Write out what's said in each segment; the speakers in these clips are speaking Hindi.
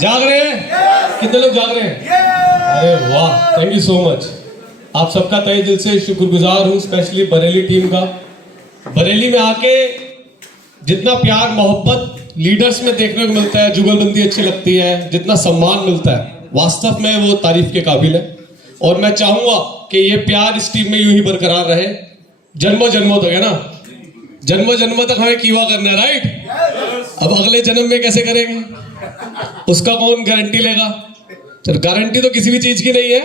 जाग रहे हैं? कितने लोग जाग रहे हैं? अरे वाह, थैंक यू सो मच। आप सबका तहे दिल से शुक्रगुजार हूँ, स्पेशली बरेली टीम का। बरेली में आके जितना प्यार मोहब्बत लीडर्स में देखने को मिलता है, जुगलबंदी अच्छी लगती है, जितना सम्मान मिलता है, वास्तव में वो तारीफ के काबिल है। और मैं चाहूंगा कि ये प्यार इस टीम में यूं ही बरकरार रहे जन्मों जन्मों तक, है ना? जन्मों जन्मों तक हमें कीवा करना है, राइट? अब अगले जन्म में कैसे करेंगे उसका कौन गारंटी लेगा? चलो, गारंटी तो किसी भी चीज की नहीं है,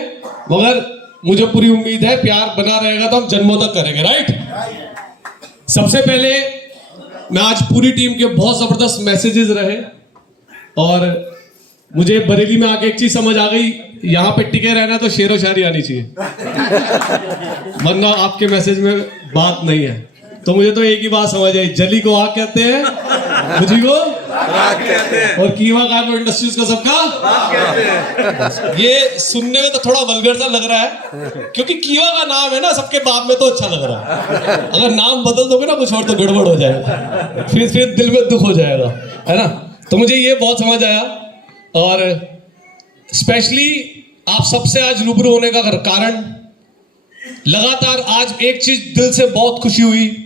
मगर मुझे पूरी उम्मीद है प्यार बना रहेगा तो हम जन्मों तक करेंगे, राइट? सबसे पहले मैं आज पूरी टीम के बहुत जबरदस्त मैसेजेस रहे और मुझे बरेली में आके एक चीज समझ आ गई, यहाँ पे टिके रहना तो शेरो शायरी आनी चाहिए वरना आपके मैसेज में बात नहीं है। तो मुझे तो एक ही बात समझ आई, जली को आग कहते हैं, मुझी को राग कहते हैं और कीवा गारमेंट इंडस्ट्रीज को सबका बाप कहते हैं। ये सुनने में तो थोड़ा वल्गर सा लग रहा है क्योंकि कीवा का नाम है ना, सबके बाप में तो अच्छा लग रहा है। अगर नाम बदल दोगे ना कुछ और तो गड़बड़ हो जाएगा, फिर दिल में दुख हो जाएगा, है ना? तो मुझे ये बहुत समझ आया और स्पेशली आप सबसे आज रूबरू होने का कारण लगातार आज एक चीज दिल से बहुत खुशी हुई,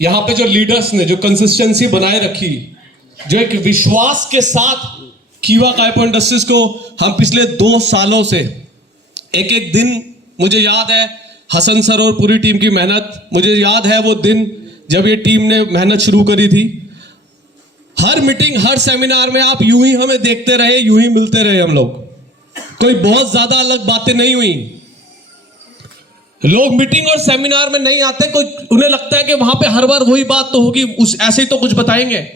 यहाँ पे जो लीडर्स ने जो कंसिस्टेंसी बनाए रखी, जो एक विश्वास के साथ कीवा कायपो इंडस्ट्रीज को हम पिछले 2 सालों से एक एक दिन, मुझे याद है हसन सर और पूरी टीम की मेहनत, मुझे याद है वो दिन जब ये टीम ने मेहनत शुरू करी थी। हर मीटिंग हर सेमिनार में आप यूं ही हमें देखते रहे, यूं ही मिलते रहे हम लोग, कोई बहुत ज्यादा अलग बातें नहीं हुई। लोग मीटिंग और सेमिनार में नहीं आते, कोई उन्हें लगता है कि वहां पे हर बार वही बात तो होगी, उस ऐसे ही तो कुछ बताएंगे,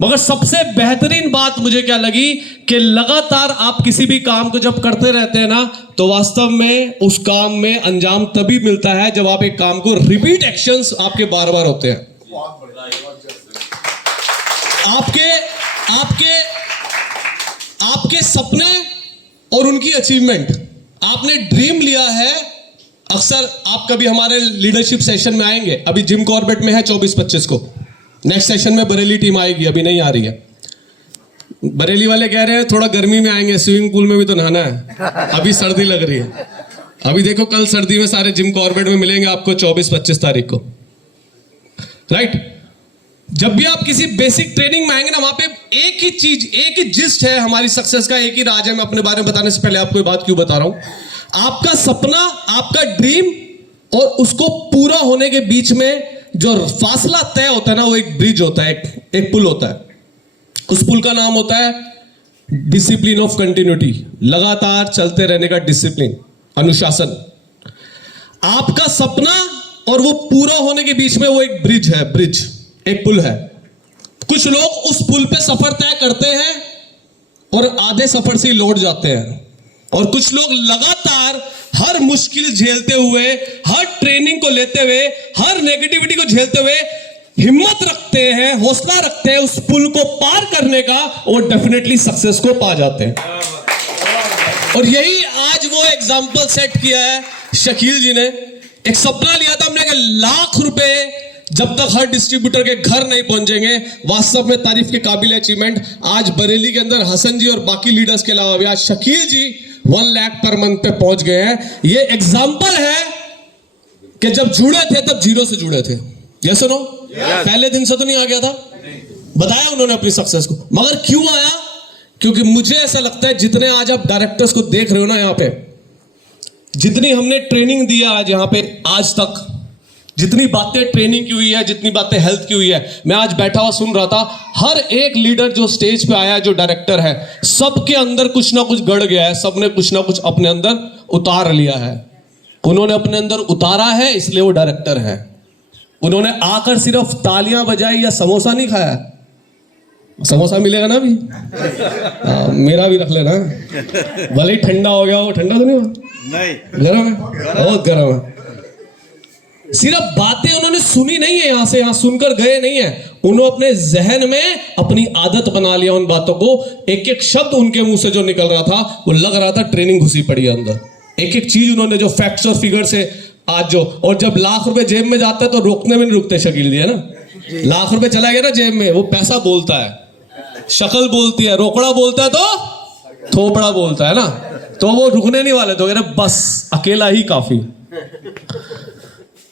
मगर सबसे बेहतरीन बात मुझे क्या लगी कि लगातार आप किसी भी काम को जब करते रहते हैं ना, तो वास्तव में उस काम में अंजाम तभी मिलता है जब आप एक काम को रिपीट एक्शंस आपके बार बार होते हैं। आपके आपके आपके सपने और उनकी अचीवमेंट, आपने ड्रीम लिया है। अक्सर आप कभी हमारे लीडरशिप सेशन में आएंगे, अभी जिम कॉर्बेट में है 24-25 को, नेक्स्ट सेशन में बरेली टीम आएगी, अभी नहीं आ रही है। बरेली वाले कह रहे हैं थोड़ा गर्मी में आएंगे, स्विमिंग पूल में भी तो नहाना है, अभी सर्दी लग रही है। अभी देखो कल सर्दी में सारे जिम कॉर्बेट में मिलेंगे आपको 24-25 तारीख को, राइट? जब भी आप किसी बेसिक ट्रेनिंग में आएंगे ना, वहां पे एक ही चीज, एक ही जिस्ट है हमारी सक्सेस का, एक ही राज है। मैं अपने बारे में बताने से पहले आपको ये बात क्यों बता रहा हूं, आपका सपना, आपका ड्रीम और उसको पूरा होने के बीच में जो फासला तय होता है ना, वो एक ब्रिज होता है, एक पुल होता है। उस पुल का नाम होता है डिसिप्लिन ऑफ कंटिन्यूटी, लगातार चलते रहने का डिसिप्लिन, अनुशासन। आपका सपना और वो पूरा होने के बीच में वो एक ब्रिज है, ब्रिज एक पुल है। कुछ लोग उस पुल पे सफर तय करते हैं और आधे सफर से ही लौट जाते हैं, और कुछ लोग लगातार हर मुश्किल झेलते हुए, हर ट्रेनिंग को लेते हुए, हर नेगेटिविटी को झेलते हुए हिम्मत रखते हैं, हौसला रखते हैं उस पुल को पार करने का, और डेफिनेटली सक्सेस को पा जाते हैं। और यही आज वो एग्जाम्पल सेट किया है शकील जी ने। एक सपना लिया था हमने कि लाख रुपए जब तक हर डिस्ट्रीब्यूटर के घर नहीं पहुंचेंगे, वास्तव में तारीफ के काबिल अचीवमेंट। आज बरेली के अंदर हसन जी और बाकी लीडर्स के अलावा भी आज शकील जी 1 लाख पर मंथ पे पहुंच गए हैं। ये एग्जाम्पल है कि जब जुड़े थे तब जीरो से जुड़े थे। ये सुनो, पहले दिन से तो नहीं आ गया था, बताया उन्होंने अपनी सक्सेस को, मगर क्यों आया? क्योंकि मुझे ऐसा लगता है जितने आज आप डायरेक्टर्स को देख रहे हो ना यहाँ पे, जितनी हमने ट्रेनिंग दी आज यहाँ पे आज तक, जितनी बातें ट्रेनिंग की हुई है, जितनी बातें हेल्थ की हुई है, मैं आज बैठा हुआ सुन रहा था, हर एक लीडर जो स्टेज पे आया है, जो डायरेक्टर है, सबके अंदर कुछ ना कुछ गड़ गया है, सबने कुछ ना कुछ अपने अंदर उतार लिया है। उन्होंने अपने अंदर उतारा है, इसलिए वो डायरेक्टर है। उन्होंने आकर सिर्फ तालियां बजाई या समोसा नहीं खाया, समोसा मिलेगा ना अभी मेरा भी रख लेना, भले ही ठंडा हो गया हो, ठंडा तो नहीं हुआ, नहीं गर्म है, बहुत गर्म है। सिर्फ बातें उन्होंने सुनी नहीं है, यहां से यहां सुनकर गए नहीं है, उन्होंने अपने जहन में अपनी आदत बना लिया उन बातों को। एक एक शब्द उनके मुंह से जो निकल रहा था वो लग रहा था ट्रेनिंग घुसी पड़ी है अंदर। एक एक चीज उन्होंने जो फैक्ट्स और फिगर से आज जो, और जब लाख रुपए जेब में जाता है तो रोकने में नहीं रुकते शकील जी, है ना? लाख रुपए चला गया ना जेब में, वो पैसा बोलता है, शक्ल बोलती है, रोकड़ा बोलता है तो थोपड़ा बोलता है ना, तो वो रुकने नहीं वाले, तो कह रहे बस अकेला ही काफी।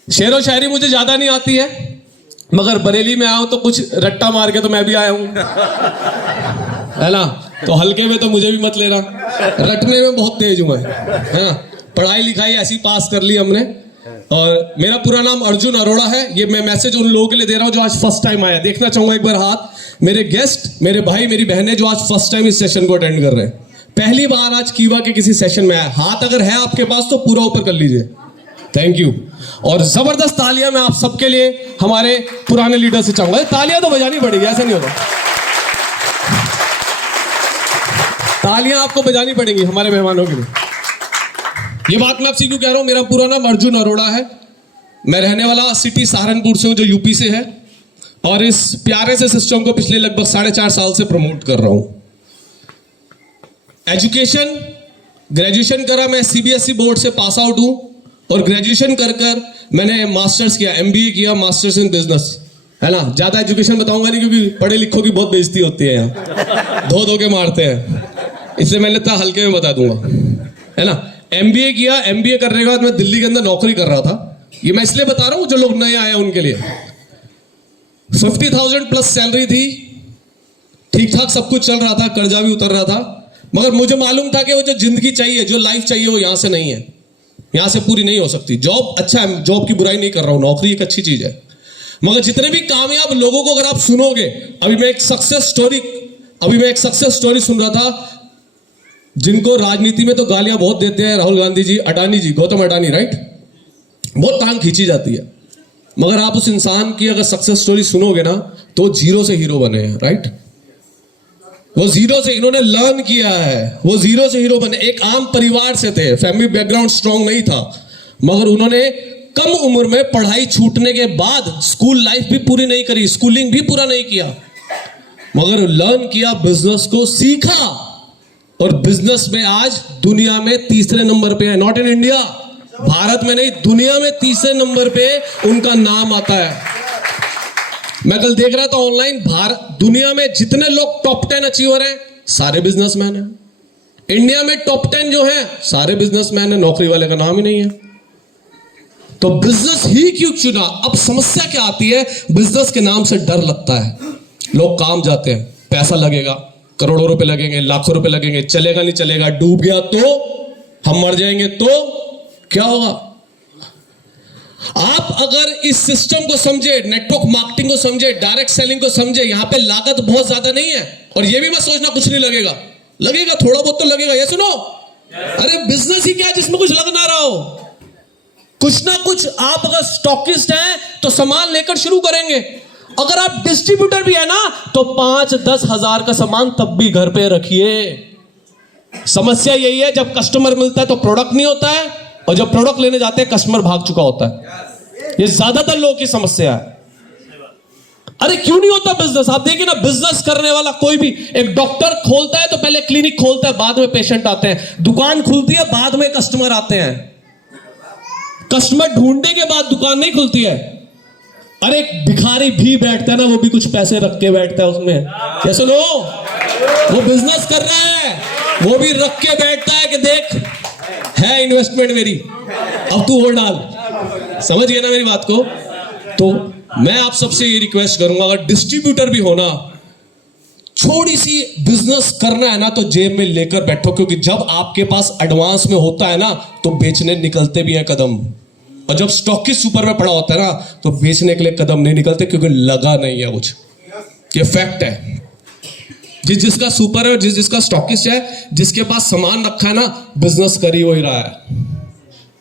शेरो शायरी मुझे ज्यादा नहीं आती है, मगर बरेली में आया हूं तो कुछ रट्टा मार के तो मैं भी आया हूं, है ना, तो हल्के में तो मुझे भी मत लेना, रटने में बहुत तेज हूं मैं, है ना। पढ़ाई लिखाई ऐसी पास कर ली हमने। और मेरा पूरा नाम अर्जुन अरोड़ा है। ये मैं मैसेज उन लोगों के लिए दे रहा हूं जो आज फर्स्ट टाइम आया। देखना चाहूंगा एक बार हाथ, मेरे गेस्ट, मेरे भाई, मेरी बहनें जो आज फर्स्ट टाइम इस सेशन को अटेंड कर रहे हैं, पहली बार आज कीवा के किसी सेशन में आया। हाथ अगर है आपके पास तो पूरा ऊपर कर लीजिए। Thank you. और जबरदस्त तालियां मैं आप सबके लिए, हमारे पुराने लीडर से चाहूंगा। तालियां तो बजानी पड़ेगी, ऐसा नहीं होगा, तालियां आपको बजानी पड़ेंगी हमारे मेहमानों के लिए। ये बात मैं आपसे क्यों कह रहा हूं, मेरा पूरा नाम अर्जुन अरोड़ा है। मैं रहने वाला सिटी सहारनपुर से हूं, जो यूपी से है, और इस प्यारे से सिस्टम को पिछले लगभग 4.5 साल से प्रमोट कर रहा हूं। एजुकेशन, ग्रेजुएशन करा, मैं सीबीएसई बोर्ड से पास आउट हूं, और ग्रेजुएशन कर मैंने मास्टर्स किया, एमबीए किया, मास्टर्स इन बिजनेस, है ना। ज्यादा एजुकेशन बताऊंगा नहीं क्योंकि पढ़े लिखों की बहुत बेइज्जती होती है यहाँ, धो के मारते हैं, इसलिए मैंने इतना हल्के में बता दूंगा, है ना। एमबीए किया, एमबीए करने के बाद मैं दिल्ली के अंदर नौकरी कर रहा था। ये मैं इसलिए बता रहा हूं जो लोग नए आए उनके लिए। 50,000 प्लस सैलरी थी, ठीक ठाक सब कुछ चल रहा था, कर्जा भी उतर रहा था, मगर मुझे मालूम था कि वो जो जिंदगी चाहिए, जो लाइफ चाहिए, वो यहां से नहीं है, यहां से पूरी नहीं हो सकती। जॉब अच्छा है, जॉब की बुराई नहीं कर रहा हूं, नौकरी एक अच्छी चीज है, मगर जितने भी कामयाब लोगों को अगर आप सुनोगे, अभी मैं एक सक्सेस स्टोरी सुन रहा था, जिनको राजनीति में तो गालियां बहुत देते हैं, राहुल गांधी जी, अडानी जी, गौतम अडानी, राइट, बहुत टांग खींची जाती है, मगर आप उस इंसान की अगर सक्सेस स्टोरी सुनोगे ना, तो जीरो से हीरो बने हैं, राइट। वो जीरो से, इन्होंने लर्न किया है, वो जीरो से हीरो बने। एक आम परिवार से थे, फैमिली बैकग्राउंड स्ट्रांग नहीं था, मगर उन्होंने कम उम्र में पढ़ाई छूटने के बाद स्कूल लाइफ भी पूरी नहीं करी, स्कूलिंग भी पूरा नहीं किया, मगर लर्न किया, बिजनेस को सीखा, और बिजनेस में आज दुनिया में तीसरे नंबर पे है। नॉट इन इंडिया, भारत में नहीं, दुनिया में तीसरे नंबर पे उनका नाम आता है। मैं कल देख रहा था ऑनलाइन, दुनिया में जितने लोग टॉप 10 अचीवर हैं, सारे बिजनेसमैन हैं। इंडिया में टॉप 10 जो है, सारे बिजनेसमैन हैं, नौकरी वाले का नाम ही नहीं है। तो बिजनेस ही क्यों चुना? अब समस्या क्या आती है, बिजनेस के नाम से डर लगता है, लोग काम जाते हैं, पैसा लगेगा, करोड़ों रुपए लगेंगे, लाखों रुपए लगेंगे, चलेगा नहीं चलेगा, डूब गया तो, हम मर जाएंगे तो क्या होगा? आप अगर इस सिस्टम को समझे, नेटवर्क मार्केटिंग को समझे, डायरेक्ट सेलिंग को समझे, यहां पे लागत बहुत ज्यादा नहीं है, और ये भी मत सोचना कुछ नहीं लगेगा, लगेगा थोड़ा बहुत तो लगेगा। ये सुनो, अरे बिजनेस ही क्या है जिसमें कुछ लग ना रहा हो? कुछ ना कुछ आप अगर स्टॉकिस्ट हैं तो सामान लेकर शुरू करेंगे, अगर आप डिस्ट्रीब्यूटर भी है ना, तो 5-10 हजार का सामान तब भी घर पे रखिए। समस्या यही है, जब कस्टमर मिलता है तो प्रोडक्ट नहीं होता है, और जब प्रोडक्ट लेने जाते हैं कस्टमर भाग चुका होता है। ये ज्यादातर लोगों की समस्या है। अरे क्यों नहीं होता बिजनेस? आप देखिए ना, बिजनेस करने वाला कोई भी, एक डॉक्टर खोलता है तो पहले क्लिनिक खोलता है, बाद में पेशेंट आते हैं, दुकान खुलती है, बाद में कस्टमर आते हैं, कस्टमर ढूंढने के बाद दुकान नहीं खुलती है। अरे एक भिखारी भी बैठता है ना, वो भी कुछ पैसे रख के बैठता है उसमें, क्या सुनो, वो बिजनेस कर रहा है, वो भी रख के बैठता है कि देख है इन्वेस्टमेंट मेरी, अब तू और डाल। समझ गए ना मेरी बात को? तो मैं आप सबसे ये रिक्वेस्ट करूंगा, अगर डिस्ट्रीब्यूटर भी होना, थोड़ी सी बिजनेस करना है ना, तो जेब में लेकर बैठो, क्योंकि जब आपके पास एडवांस में होता है ना, तो बेचने निकलते भी हैं कदम, और जब स्टॉकिस्ट ऊपर में पड़ा होता है ना, तो बेचने के लिए कदम नहीं निकलते, क्योंकि लगा नहीं है कुछ। ये फैक्ट है। जिसका सुपर है और जिसका स्टॉकिस्ट है, जिसके पास सामान रखा है ना, बिजनेस कर ही वही रहा है।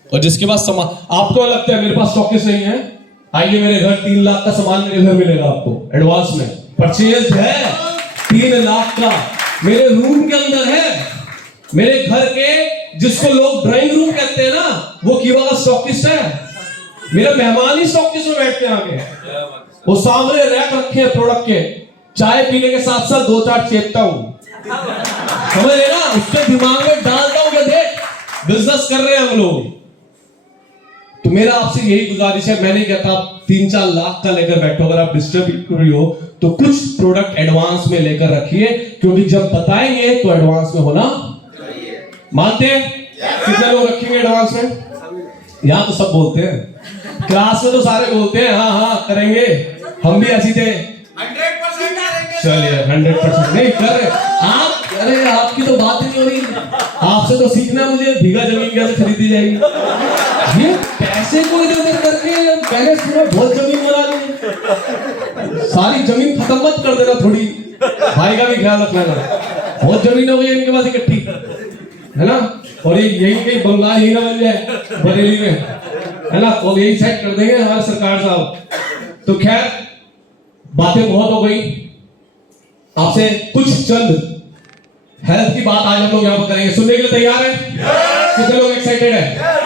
और जिसके पास सामान, आपको लगता है मेरे पास स्टॉकिस्ट नहीं है, आइए मेरे घर 3 लाख का सामान मेरे घर मिलेगा आपको एडवांस में, परचेज है 3 लाख का, मेरे रूम के अंदर है, मेरे घर के, जिसको लोग ड्राइंग रूम कहते हैं ना, वो कीवा का स्टॉकिस्ट है। मेरे मेहमान ही स्टॉकिस्ट में बैठते हैं आगे, वो सामने रैक रखे हैं प्रोडक्ट के, चाय पीने के साथ साथ 2-4 चेपता हूं, समझ रहे ना, उसके दिमाग में डालता हूं कि देख बिजनेस कर रहे हैं हम लोग। तो मेरा आपसे यही गुजारिश है, मैं नहीं कहता आप 3-4 लाख का लेकर बैठो, अगर आप डिस्ट्रीब्यूटर हो तो कुछ प्रोडक्ट एडवांस में लेकर रखिए, क्योंकि जब बताएंगे तो एडवांस में होना मानते हैं। कितने लोग रखेंगे एडवांस में? यहां तो सब बोलते हैं, क्लास में तो सारे बोलते हैं हाँ हाँ करेंगे, हम भी ऐसी थे 100% करेंगे। चलिए 100% नहीं कर रहे आप। अरे आपकी तो बात ही नहीं हो रही, आपसे तो सीखना मुझे भीगा जमीन कैसे खरीदी जाएगी। ये पैसे को इधर उधर करके मैंने सुना बहुत जमीन बना ली, सारी जमीन खत्म मत कर देना, थोड़ी भाई का भी ख्याल रखना ना, बहुत जमीन हो गई इनके पास इकट्ठी, है ना। और ये यही कहीं बंगाल ही ना बन जाए बरेली में, है ना, और यही सेट कर देंगे हमारे सरकार साहब। तो खैर बातें बहुत हो गई, आपसे कुछ चंद हेल्थ की बात आज हम लोग यहाँ पर करेंगे। सुनने के लिए तैयार है? कितने लोग एक्साइटेड है?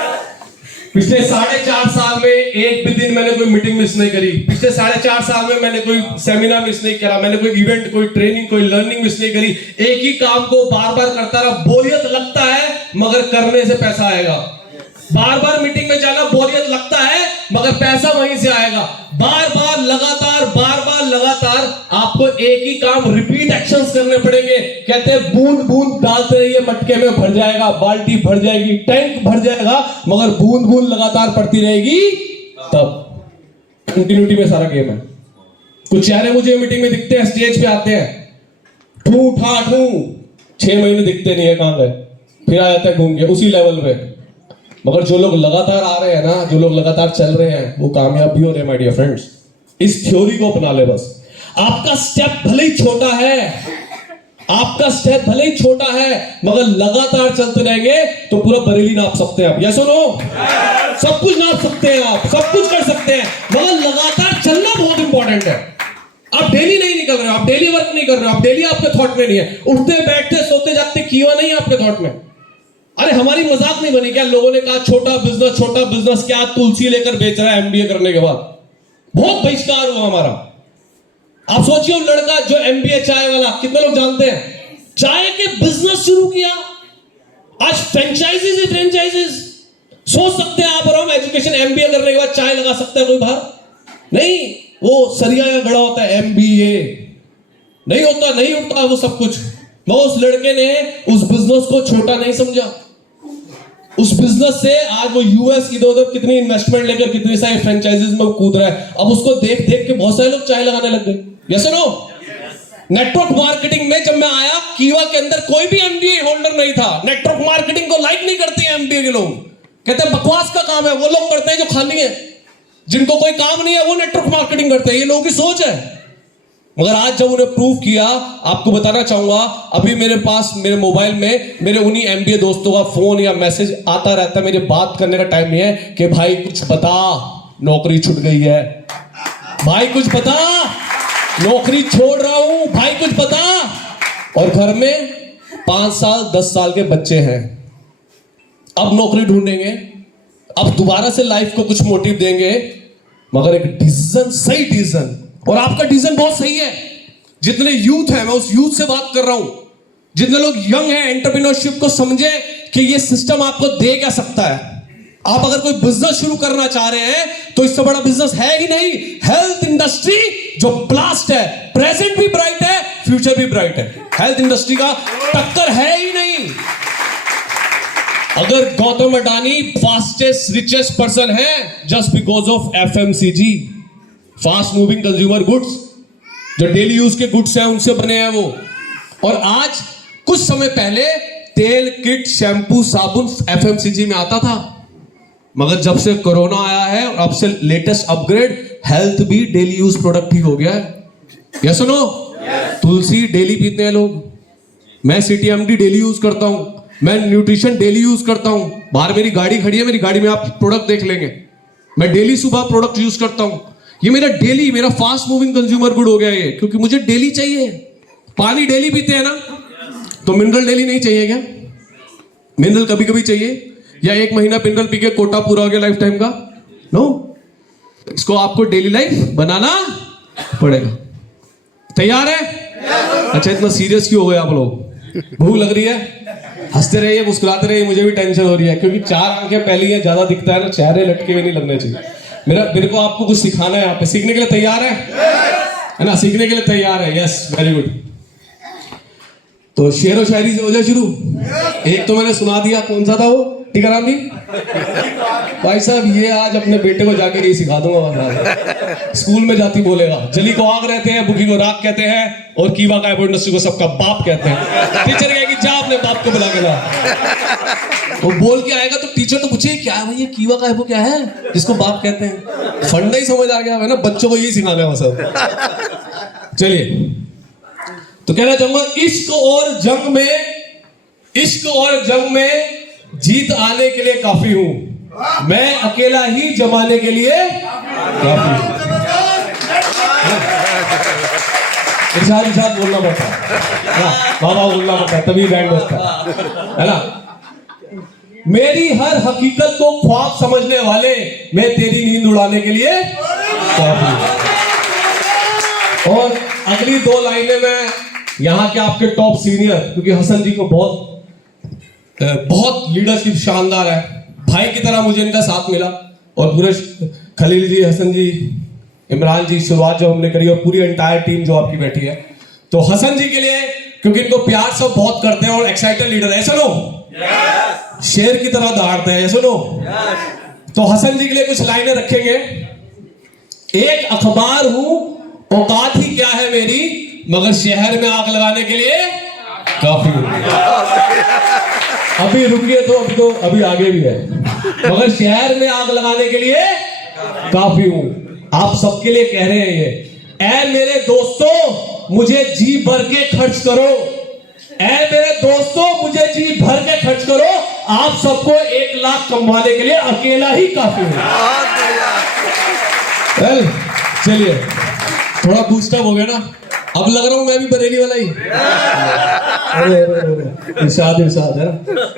पिछले 4.5 साल में एक भी दिन मैंने कोई मीटिंग मिस नहीं करी। पिछले 4.5 साल में मैंने कोई सेमिनार मिस नहीं करा, मैंने कोई इवेंट, कोई ट्रेनिंग, कोई लर्निंग मिस नहीं करी। एक ही काम को बार बार करता रहा। बोरियत लगता है मगर करने से पैसा आएगा। बार बार मीटिंग में जाना बोरियत लगता है मगर पैसा वहीं से आएगा। बार बार लगातार आपको एक ही काम रिपीट एक्शंस करने पड़ेंगे। कहते हैं बूंद बूंद डालते रहिए, मटके में भर जाएगा, बाल्टी भर जाएगी, टैंक भर जाएगा, मगर बूंद बूंद लगातार पड़ती रहेगी तब। कंटिन्यूटी में सारा गेम है। कुछ चेहरे मुझे मीटिंग में दिखते हैं, स्टेज पे आते हैं, ठू ठा ठू, 6 महीने दिखते नहीं है, कहां गए, फिर आ जाते हैं घूम के उसी लेवल पे। मगर जो लोग लगातार आ रहे हैं ना, जो लोग लगातार चल रहे हैं, वो कामयाब भी हो रहे हैं माय डियर फ्रेंड्स। इस थ्योरी को अपना ले बस। आपका स्टेप भले ही छोटा है, आपका स्टेप भले ही छोटा है, मगर लगातार चलते रहेंगे तो पूरा बरेली नाप सकते हैं आप। यस और नो? सब कुछ नाप सकते हैं आप, सब कुछ कर सकते हैं, मगर लगातार चलना बहुत इंपॉर्टेंट है। आप डेली नहीं निकल रहे हो, आप डेली वर्क नहीं कर रहे हो, आप डेली आपके थॉट में नहीं है, उठते बैठते सोते जागते कीवा नहीं है आपके थॉट में। अरे हमारी मजाक नहीं बनी क्या? लोगों ने कहा छोटा बिजनेस क्या तुलसी लेकर बेच रहा है एमबीए करने के बाद। बहुत बहिष्कार हुआ हमारा। आप सोचिए लड़का जो एमबीए चाय वाला, कितने लोग जानते हैं, चाय के बिजनेस शुरू किया, आज फ्रेंचाइजीज ही फ्रेंचाइजीज। सोच सकते हैं आप और हम एजुकेशन एमबीए करने के बाद चाय लगा सकते हैं कोई बाहर? नहीं, वो सरिया या गड़ा होता है, एमबीए नहीं होता, नहीं उठता वो सब कुछ। मगर उस लड़के ने उस बिजनेस को छोटा नहीं समझा। उस बिजनेस से आज वो यूएस इधर उधर कितनी इन्वेस्टमेंट लेकर कितनी सारी फ्रेंचाइजीज में कूद रहा है। अब उसको देख देख के बहुत सारे लोग चाय लगाने लग गए। यस और नो? नेटवर्क मार्केटिंग में जब मैं आया, कीवा के अंदर कोई भी एमबीए होल्डर नहीं था। नेटवर्क मार्केटिंग को लाइक नहीं करते हैं एमबीए के लोग, कहते हैं बकवास का काम है। वो लोग करते हैं जो खाली है, जिनको कोई काम नहीं है वो नेटवर्क मार्केटिंग करते हैं। ये लोगों की सोच है। मगर आज जब उन्हें प्रूव किया, आपको बताना चाहूंगा, अभी मेरे पास मेरे मोबाइल में मेरे उन्हीं एमबीए दोस्तों का फोन या मैसेज आता रहता है। मेरे बात करने का टाइम नहीं है कि भाई कुछ बता, नौकरी छूट गई है, भाई कुछ बता, नौकरी छोड़ रहा हूं, भाई कुछ बता। और घर में 5 साल 10 साल के बच्चे हैं। अब नौकरी ढूंढेंगे, अब दोबारा से लाइफ को कुछ मोटिव देंगे, मगर एक डिसीजन, सही डिसीजन। और आपका डिसीजन बहुत सही है। जितने यूथ है, मैं उस यूथ से बात कर रहा हूं, जितने लोग यंग हैं, एंटरप्रेन्योरशिप को समझे कि ये सिस्टम आपको दे क्या सकता है। आप अगर कोई बिजनेस शुरू करना चाह रहे हैं तो इससे बड़ा बिजनेस है ही नहीं। हेल्थ इंडस्ट्री जो ब्लास्ट है, प्रेजेंट भी ब्राइट है, फ्यूचर भी ब्राइट है। हेल्थ इंडस्ट्री का टक्कर है ही नहीं। अगर Gautam Adani fastest richest person है just because of FMCG, fast moving consumer goods, जो डेली यूज के गुड्स हैं उनसे बने हैं वो। और आज कुछ समय पहले तेल, किट, शैम्पू, साबुन एफएमसीजी में आता था, मगर जब से कोरोना आया है और अब से लेटेस्ट अपग्रेड, हेल्थ भी डेली यूज प्रोडक्ट ही हो गया है। यस सुनो, तुलसी डेली पीते हैं लोग, मैं सीटीएमडी डेली यूज करता हूं, मैं न्यूट्रिशन डेली यूज करता हूं। बाहर मेरी गाड़ी खड़ी है, मेरी गाड़ी में आप प्रोडक्ट देख लेंगे, मैं डेली सुबह प्रोडक्ट यूज करता हूं। ये मेरा डेली, मेरा फास्ट मूविंग कंज्यूमर गुड हो गया ये, क्योंकि मुझे डेली चाहिए। पानी डेली पीते हैं ना, तो मिनरल डेली नहीं चाहिए क्या? मिनरल कभी कभी चाहिए, या 1 महीना मिनरल पी के कोटा पूरा हो गया लाइफ टाइम का? नो, इसको आपको डेली लाइफ बनाना पड़ेगा। तैयार है? अच्छा, इतना सीरियस क्यों हो गए आप लोग? भूख लग रही है? हंसते रहिए, मुस्कुराते रहिए, मुझे भी टेंशन हो रही है, क्योंकि 4 आंखें पहली है, ज्यादा दिखता है ना, चेहरे लटके हुए नहीं लगने चाहिए। मेरे को आपको कुछ सिखाना है यहाँ पे। सीखने के लिए तैयार है? है ना, सीखने के लिए तैयार है। Yes, very good. तो शेर और शायरी से हो जाए शुरू। एक तो मैंने सुना दिया, कौन सा था वो, टीकाराम जी? भाई साहब ये आज अपने बेटे को जाके यही सिखा दूंगा। स्कूल में जाती बोलेगा, जली को आग रहते हैं, बुकी को राख कहते हैं, और कीवा का इंडस्ट्री को सबका बाप कहते हैं। टीचर कहेगी जा अपने बाप को बुला के ला। वो बोल के आएगा तो टीचर तो पूछे क्या है भाई, ये कीवा का क्या है जिसको बाप कहते हैं। फंडा ही समझ आ गया है ना, बच्चों को यही सिखाना है सब। चलिए, तो कहना चाहूंगा इश्क और जंग में जीत आने के लिए काफी हूं, मैं अकेला ही जमाने के लिए काफी हूं। इरशाद बोलना पड़ता है, बाबा बोलना पड़ता है, तभी बैंड बजता है ना। मेरी हर हकीकत को ख्वाब समझने वाले, मैं तेरी नींद उड़ाने के लिए काफी हूं। और अगली दो लाइनें मैं यहाँ के आपके टॉप सीनियर, क्योंकि हसन जी को बहुत लीडरशिप शानदार है, भाई की तरह मुझे इनका साथ मिला, और पूरे खलील जी, हसन जी, इमरान जी, शुरुआत जो हमने करी, और पूरी एंटायर टीम जो आपकी बैठी है, तो हसन जी के लिए, क्योंकि इनको प्यार सब बहुत करते हैं और एक्साइटेड लीडर है, सुनो शेर की तरह दहाड़ते हैं, सुनो। तो हसन जी के लिए कुछ लाइनें रखेंगे। एक अखबार हूं, औकात ही क्या है मेरी, मगर शहर में आग लगाने के लिए काफी हूं। अभी रुकिए, तो अभी आगे भी है, मगर शहर में आग लगाने के लिए काफी हूं। आप सबके लिए कह रहे हैं ये, ऐ मेरे दोस्तों मुझे जी भर के खर्च करो, ऐ मेरे दोस्तों मुझे जी भर के खर्च करो, आप सबको 1 लाख कमाने के लिए अकेला ही काफी हूं। चलिए, थोड़ा बूस्टअप हो गया ना, अब लग रहा हूं मैं भी बरेली वाला ही। अरे इरशाद है ना।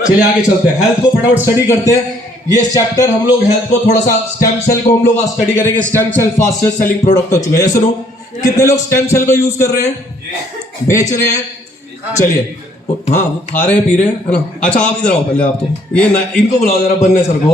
चलिए आगे चलते हैं, हेल्थ को फटाफट स्टडी करते हैं। ये चैप्टर हम लोग हेल्थ को थोड़ा सा, स्टेम सेल को हम लोग आज स्टडी करेंगे। Stem cell fastest selling product हो चुका है, सुनो कितने लोग स्टेम सेल को यूज कर रहे हैं, बेच रहे हैं। चलिए, हाँ वो खा रहे हैं, पी रहे हैं, है ना। अच्छा आप इधर आओ पहले, आप तो ये इनको बुलाओ जरा, बनने सर को।